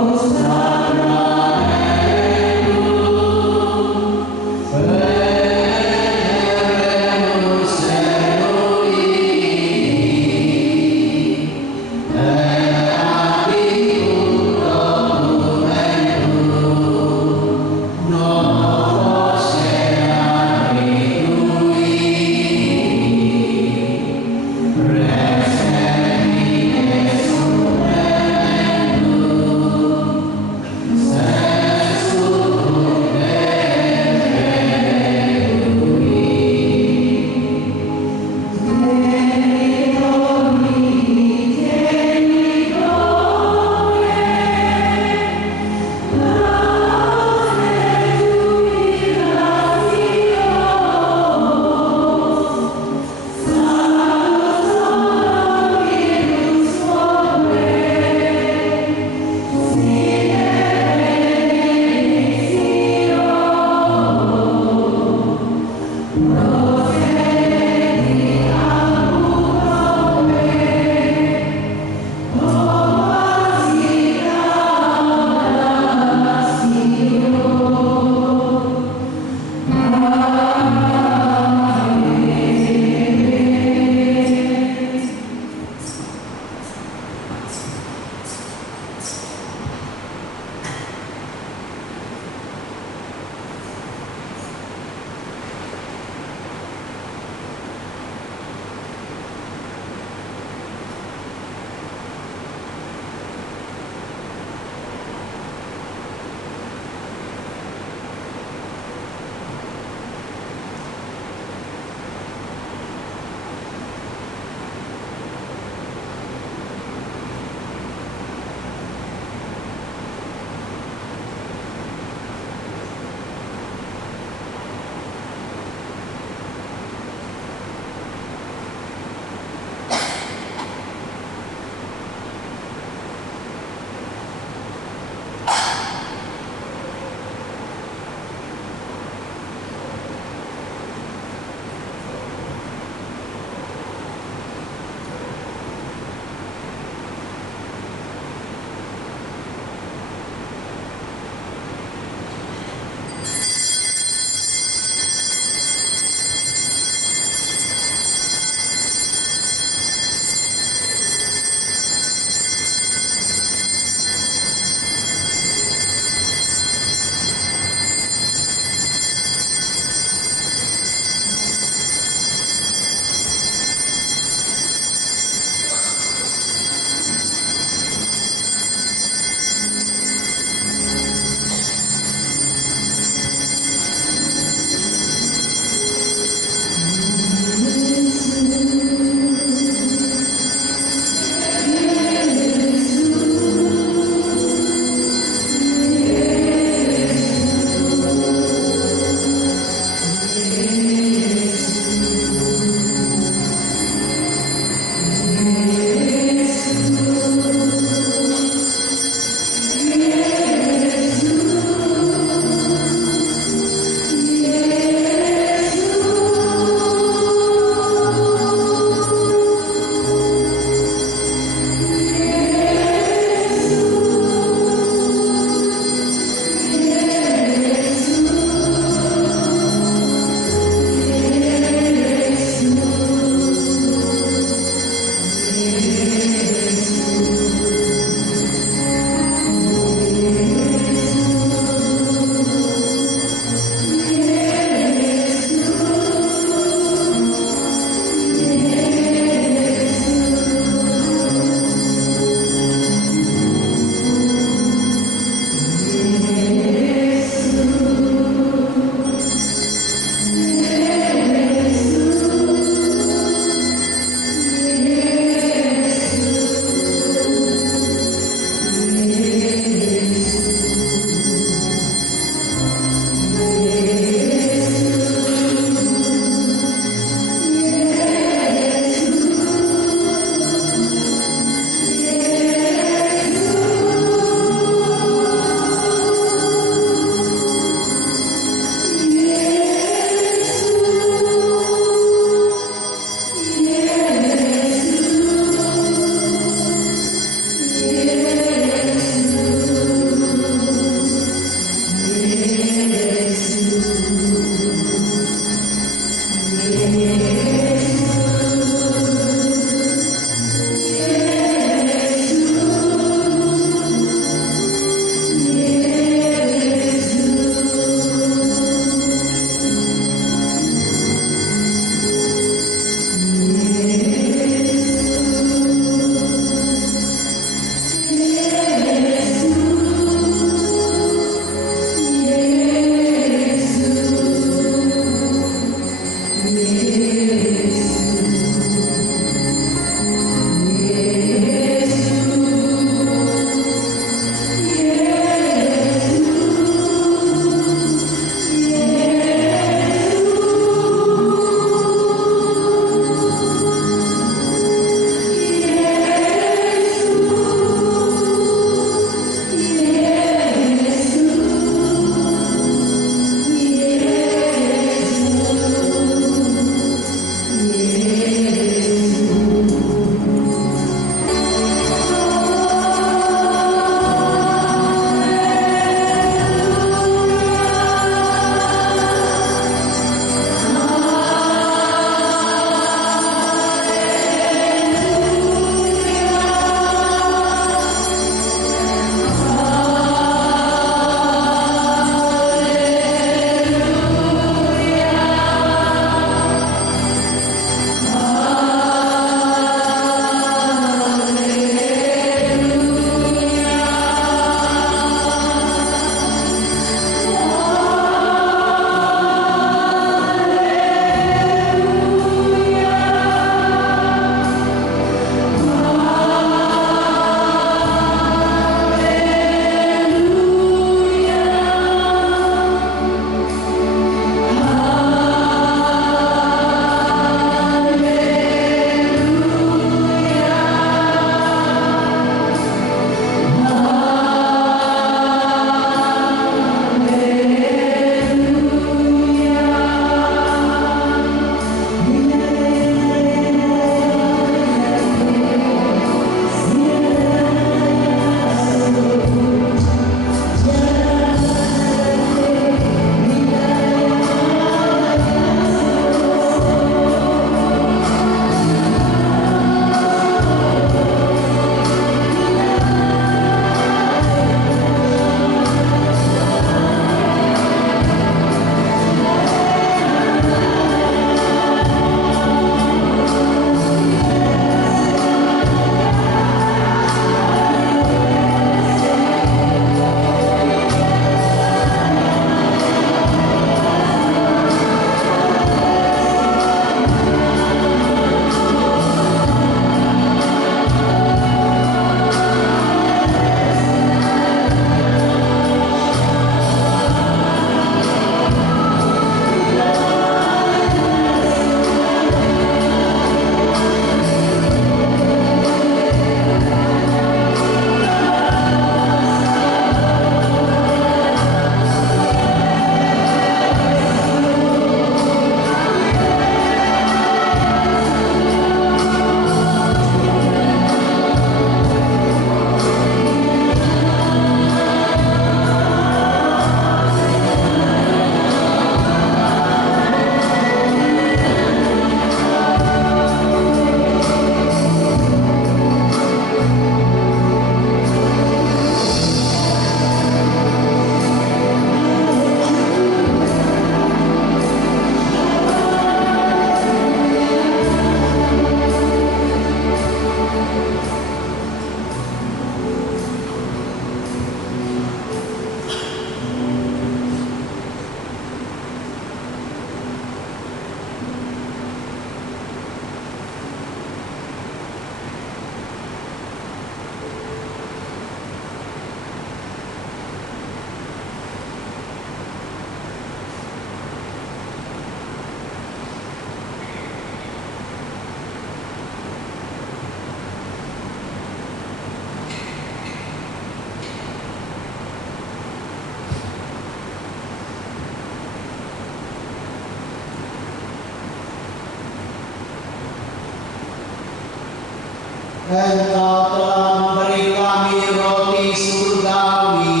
Engkau telah memberi kami roti surgawi.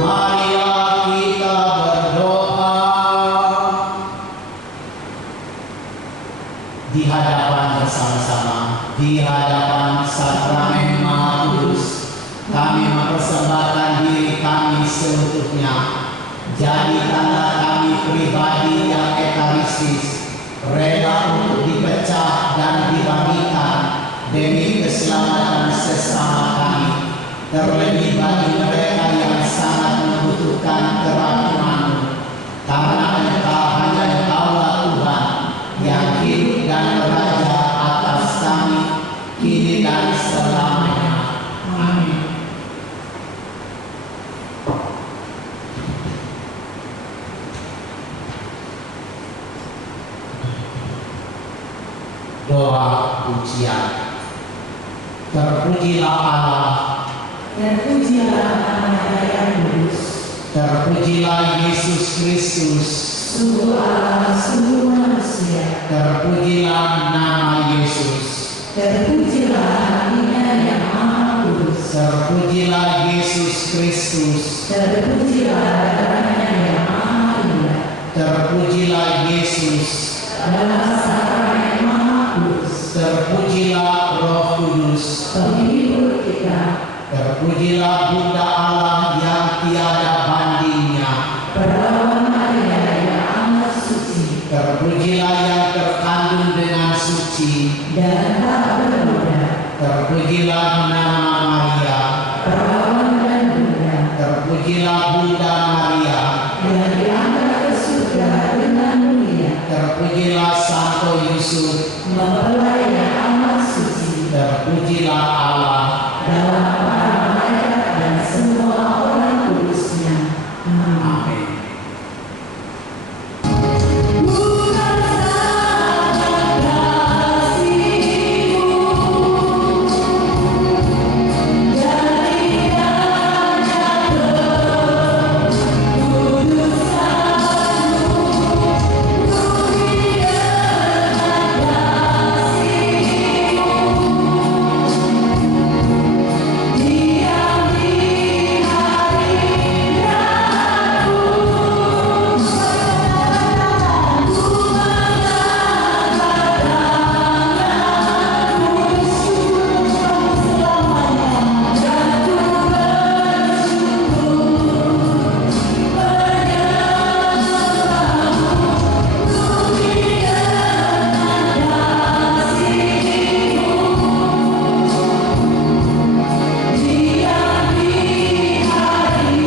Marilah kita berdoa. Di hadapan bersama-sama, di hadapan sakramen Maha Kudus, kami mempersembahkan diri kami seutuhnya. Jadi tanda kami pribadi yang ekaristis, rela untuk dipecah dan dibagikan demi keselamatan sesama kami, terlebih bagi mereka yang sangat membutuhkan kerahiman-Mu. Karena Engkau hanya Engkaulah Tuhan yang hidup dan beraja atas kami kini dan selamanya. Amin. Doa pujian. Terpujilah Allah, Terpujilah Anak yang kudus, terpujilah Yesus Kristus, sungguh Allah, sungguh manusia. terpujilah nama Yesus, Terpujilah hatinya yang maha kudus, terpujilah Yesus Kristus, terpujilah darahnya yang maha indah. terpujilah Yesus, Dalam sakramen maha kudus, terpujilah Roh Kudus, penghibur kita. terpujilah Bunda Allah yang tiada bandingnya, Perawan Maria yang amat suci terpujilah yang terkandung dengan suci, dan tak bernoda. terpujilah nama Maria, Perawan dan Bunda terpujilah Bunda Maria, yang diangkat ke surga dengan mulia. terpujilah Santo Yusuf, Mempelai yang amat suci terpujilah Allah. dalam para malaikat dan semua orang kudusnya. Amin. Amin. Bukan sangat kasih-Mu, jadikannya kekudusan-Mu, penuhi dengan kasih-Mu. Diam di hari ragu, ku mengangkat tanganku bersyukur selamanya, dan ku bersyukur menyembah-Mu, penuhi dengan kasih-Mu. Diam di hari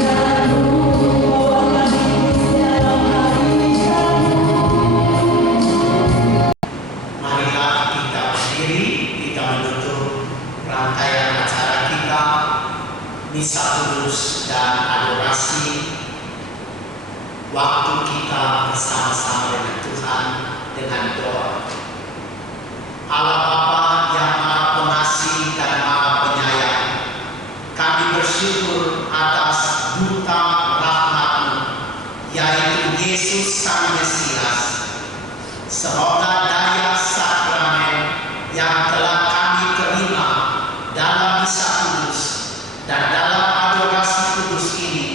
ragu, bawakan Kristus dalam hari ragu. Marilah kita berdiri, kita menutup rangkaian acara kita, misa kudus dan adorasi. Waktu kita bersama-sama dengan Tuhan dengan doa. Allah Bapa yang Maha Pengasih dan Maha Penyayang, kami bersyukur atas duta rahmat-Mu, yaitu Yesus Sang Mesias. Semoga daya sakramen yang telah kami terima dalam misa kudus dan dalam adorasi kudus ini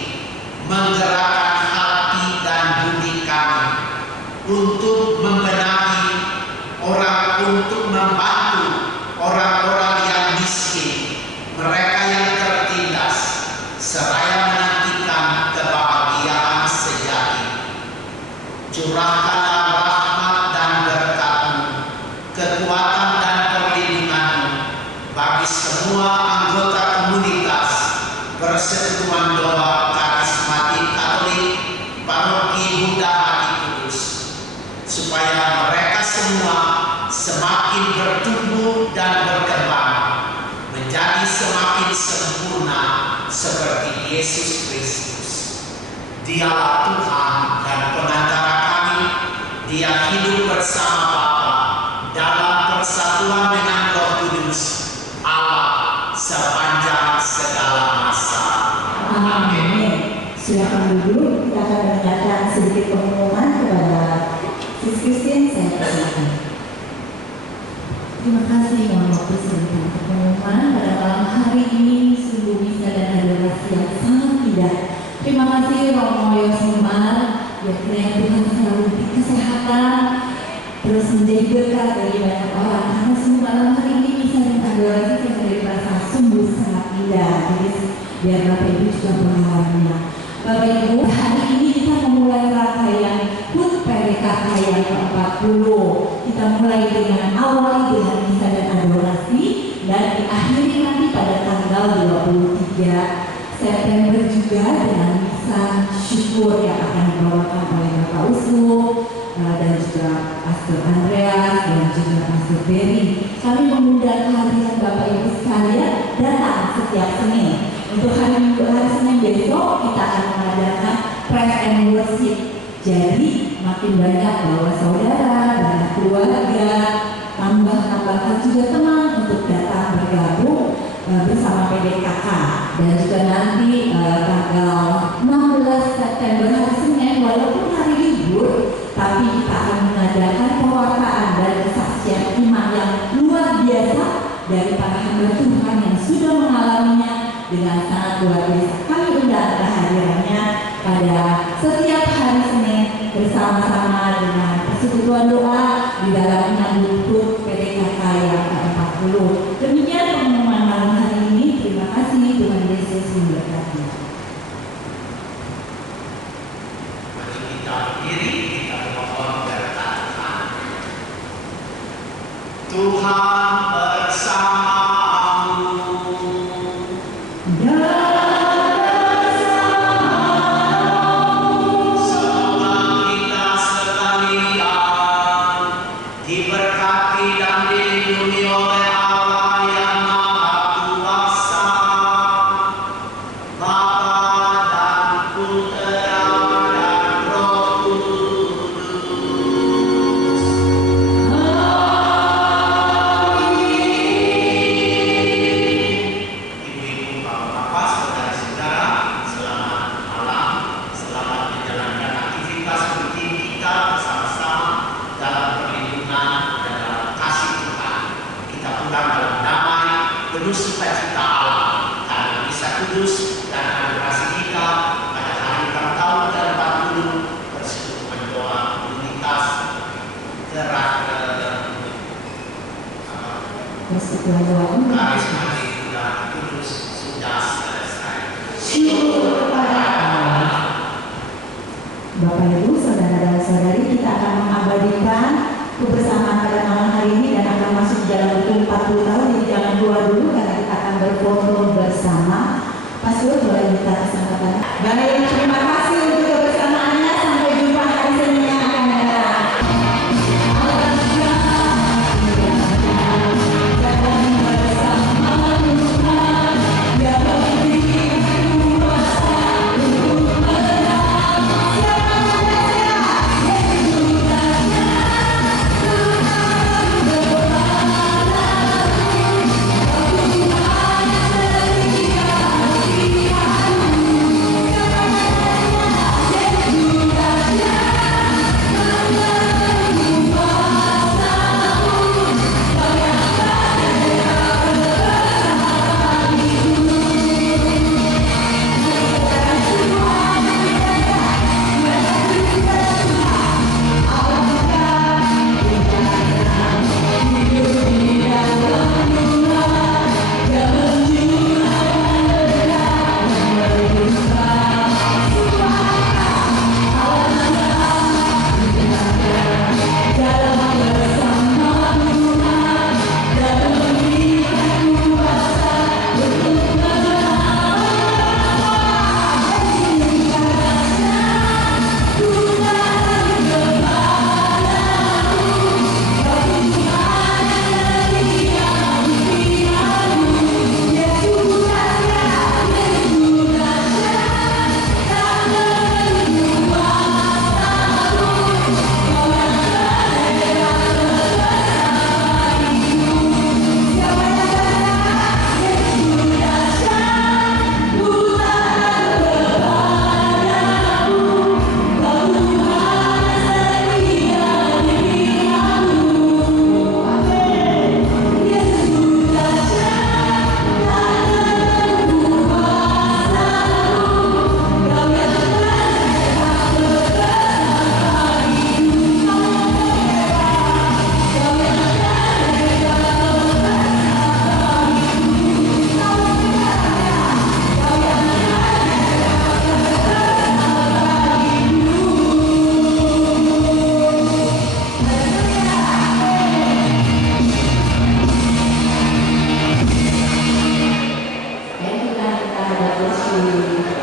menggerakkan hati dan budi kami untuk membenahi untuk membantu orang-orang yang miskin, mereka yang tertindas, seraya menantikan kebahagiaan sejati. Curahkanlah rahmat dan berkat-Mu, kekuatan dan perlindungan-Mu bagi semua anggota komunitas Persekutuan Doa Karismatik Katolik Paroki Bunda Hati Kudus, supaya mereka semua semakin bertumbuh dan berkembang menjadi semakin sempurna seperti Yesus Kristus. Dialah Tuhan dan pengantara kami, Dia hidup bersama Bapa dalam persatuan dengan Roh Kudus, Allah sepanjang segala masa. Amin. Silakan duduk, kita akan sedikit pengumuman kepada Sis Christine, saya persilakan. Terima kasih mohon waktu sebentar untuk pengumuman pada malam hari ini sungguh bisa dan adorasi yang sangat indah. Terima kasih Romo Yosimar, ya kiranya Tuhan selalu beri kesehatan, terus menjadi berkat bagi banyak orang karena sungguh malam hari ini bisa dan adorasi yang dari rasa sungguh sangat indah. Jadi biar Bapak Ibu juga mengalaminya. Bapak Ibu, hari ini kita memulai rangkaian HUT PDKK yang ke-40. Kita mulai dengan awali dengan misa dan adorasi dan diakhiri nanti pada tanggal 23 September juga dengan misa syukur yang akan dibawakan oleh Bapak Uskup dan juga Pastor Andreas dan juga Pastor Berry. Kami mengundang hadirin Bapak Ibu sekalian datang setiap Senin. Untuk hari Minggu hari Senin besok kita akan mengadakan praise and worship. Jadi makin banyak bawa saudara, banyak keluarga, tambah-tambahkan juga teman untuk datang bergabung bersama PDKK. Dan juga nanti tanggal 16 September hari Senin walaupun hari libur, tapi kita akan mengadakan pewartaan dan kesaksian iman yang luar biasa dari para hamba Tuhan yang sudah mengalaminya dengan sangat luar biasa. Kami undang kehadirannya pada setiap hari Senin bersama-sama dengan persekutuan doa di dalam menyambut PDKK yang ke-40. Demikian pengumuman malam hari ini. Terima kasih, Tuhan Yesus memberkati. Mari kita berdiri, kita memohon berkat Tuhan. Tuhan bersamamu. Semoga kita sekalian diberkati dan dilindungi oleh Allah yang Maha Kuasa, Bapa dan Putera dan Roh Kudus. Ibu-ibu, bapak-bapak, saudara-saudara, selamat malam, selamat menjalankan aktivitas rutin kita bersama-sama dalam perlindungan dan dalam kasih Tuhan. Kita pulang dalam damai, penuh sukacita Allah karena misa kudus dan adorasi kita pada hari ulang tahun ke-40 persekutuan doa komunitas gerak Persekutuan doa karismatik dan kudus sudah selesai. syukur kepada Allah. Bapak Ibu, saudara dan saudari, kita akan mengabadikan kebersamaan pada malam hari ini dan akan masuk dalam buku 40 tahun. Jadi jangan keluar dulu karena kita akan berfoto bersama. Pastor boleh minta kesempatan. Baik, terima kasih untuk kebersamaannya. Sampai jumpa hari Senin yang akan datang. Terima kasih. ada kursi